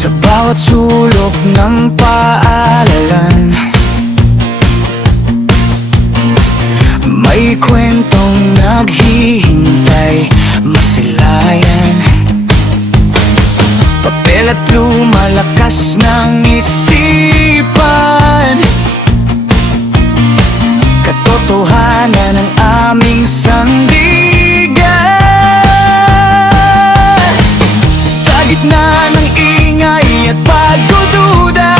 Sa bawat sulok ng paaralan, may kwentong naghihintay masilayan. Papel at lumalakas ng isipan, katotohanan ng aming sandigan. Sa gitna ng ingay at pagdududa,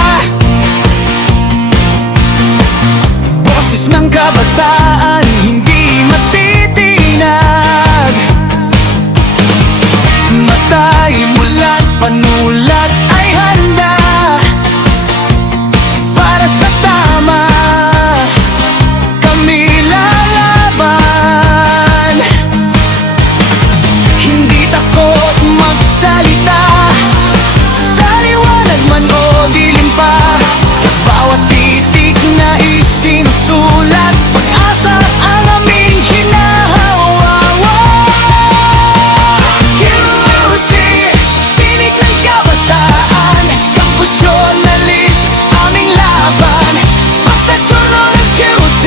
boses ng kabataan hindi matitinag. Matay, mulat, panulat ay handa para sa tama, kami lalaban. Hindi takot magsalita, sa liwanag man o dilim pa. Sa bawat titik na isinusulat, pag-asa ang aming hinahawawa. QC, tinig ng kabataan, campus journalist, aming laban. Basta journal ng QC,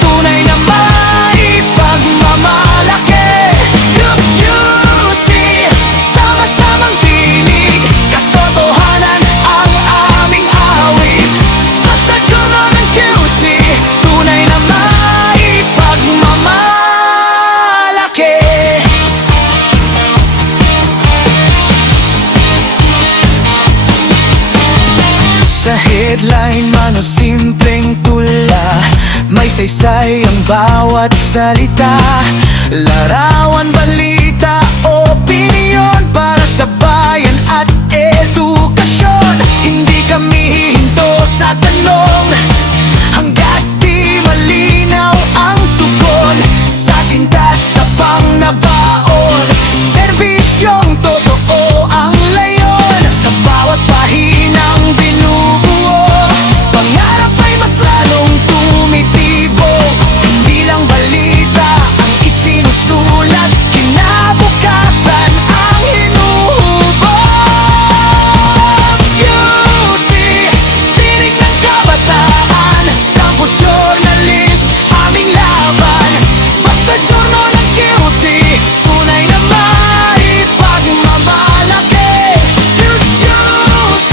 tunay na maipagmamalaki. QC, sama-samang tinig, katotohanan ang aming awit. Basta journal ng QC, tunay na maipagmamalaki. Sa headline man o simpleng tula, may saysay ang bawat salita. Larawan, balita, opinyon para sa bayan at edukasyon. Hindi kami hihinto sa tanong hanggat di malinaw ang tugon. Sa tinta tapang na baon, serbisyong totoo ang layon. Sa bawat pahinang binubuo, pangarap ay mas lalong tumitibo. Hindi lang balita ang isinusulat, kinabukasan ang hinuhubog. QC, tinig ng kabataan, campus journalist, aming laban. Basta journal ng QC, tunay na maipagmamalaki. QC,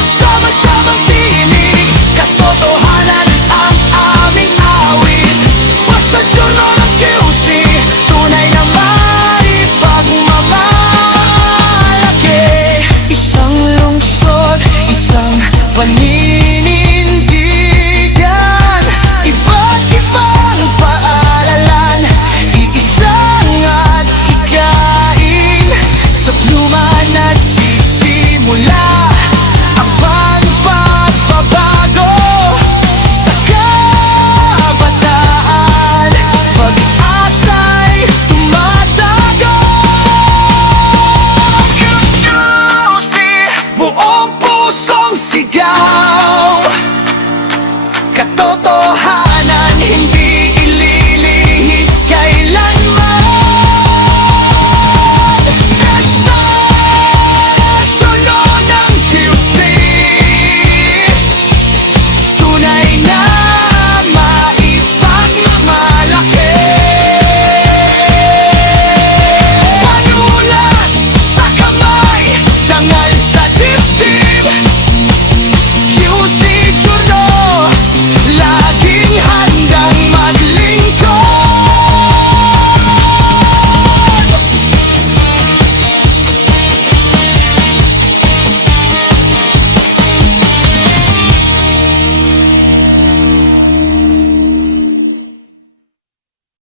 sama-samang tinig, katotohanan ang aming awit. Basta journal ng QC, tunay na maipagmamalaki. Isang lungsod, isang paninindigan, iba't ibang paaralan, iisang at hikain. Sa pluma nagsisimula